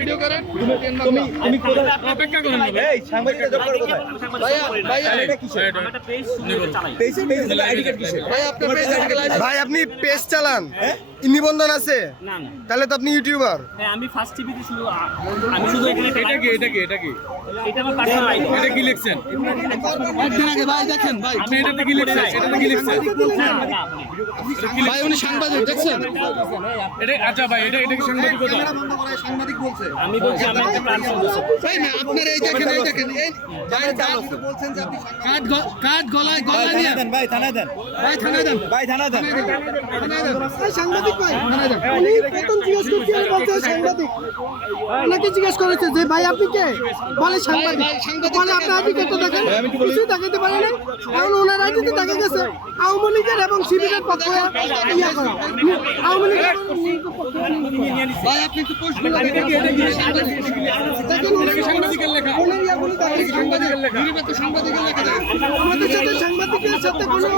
Video করেন তুমি অপেক্ষা করুন এই সাংবাদিকরা জব করে কোথায় ভাইয়া এটা কিসের একটা পেজ চালাই পেজের আইডি কার্ড কিসের ভাই আপনার পেজ আইডি কার্ড ভাই আপনি পেজ চালান নিবন্ধন আছে না না তাহলে তো আপনি ইউটিউবার হ্যাঁ আমি ফার্স্ট টিভিতে শুধু আমি শুধু এখানে এটা কি এটা আমার পার্সোনাল আইডি এটা কি লিখছেন একদিন আগে ভাই দেখেন ভাই আপনি এটাতে কি লিখছেন ভাই উনি সাংবাদিক দেখছেন এটা আচ্ছা ভাই এটা কি সাংবাদিকতা ক্যামেরা বন্ধ করে সাংবাদিক বলছে আমি বলছি আমি একটা প্ল্যাটফর্ম বলছি ভাই না আপনারা এই দেখেন এই ভাই আপনি বলছেন যে আপনি কাট গলায় নিয়ে দেন ভাই থানায় দেন সাংবাদিক উনি প্রথম জিজ্ঞেস করছেন বলতে সাংবাদিক ওনাকে জিজ্ঞেস করেছে যে ভাই আপনি কে বলে সাংবাদিক বলে আপনার আইডি কার্ডটা দেখেন কিছু দেখাতে পারে না কারণ ওনার আইডিতে দেখা গেছে আওয়ামী লীগের এবং শিবিরের পক্ষে ইয়া করে আওয়ামী লীগের ভাই আপনি একটু পোস্টগুলো দেখেন এটা কি সাংবাদিকের লেখা ওনার ইয়াগুলো দেখেন সাংবাদিকের লেখা নির্বাচিত সাংবাদিকের লেখা আমাদের সাথে সাংবাদিকের সাথে কোনো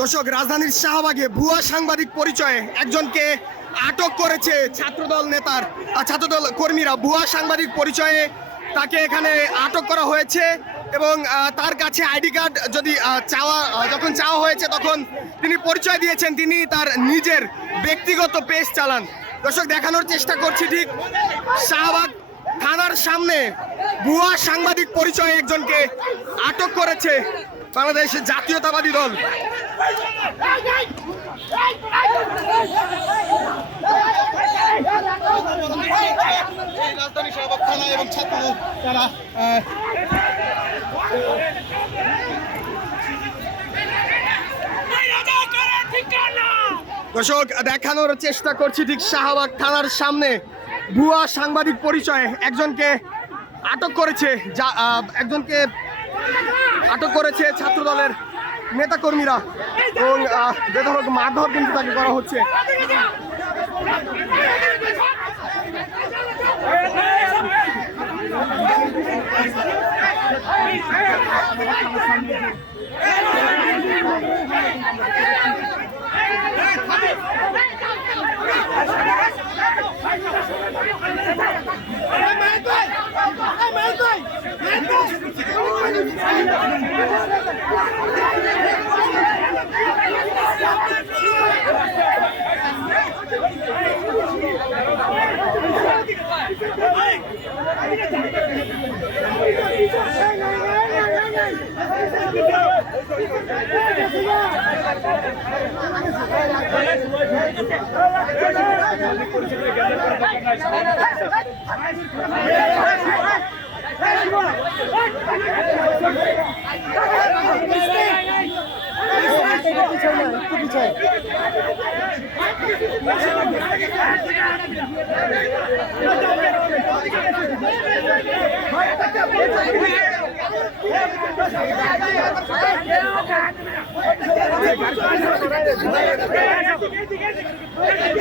দর্শক রাজধানীর শাহবাগে ভুয়া সাংবাদিক পরিচয়ে একজনকে আটক করেছে ছাত্রদল নেতার ছাত্রদল কর্মীরা ভুয়া সাংবাদিক পরিচয়ে তাকে এখানে আটক করা হয়েছে এবং তার কাছে আইডি কার্ড যদি যখন চাওয়া হয়েছে তখন তিনি পরিচয় দিয়েছেন তিনি তার নিজের ব্যক্তিগত পেজ চালান। দর্শক দেখানোর চেষ্টা করছি ঠিক শাহবাগ থানার সামনে ভুয়া সাংবাদিক পরিচয়ে একজনকে আটক করেছে বাংলাদেশ জাতীয়তাবাদী দল। রাজধানী শাহবাগ থানা এবং ছাত্রদল তারা দর্শক দেখানোর চেষ্টা করছি ঠিক শাহবাগ থানার সামনে ভুয়া সাংবাদিক পরিচয়ে একজনকে আটক করেছে ছাত্রদলের নেতাকর্মীরা এবং বেধড়ক মারধর কিন্তু তাকে করা হচ্ছে।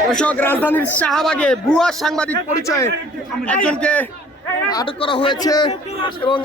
দর্শক রাজধানীর শাহবাগে ভুয়া সাংবাদিক পরিচয়ে একজনকে আটক করা হয়েছে এবং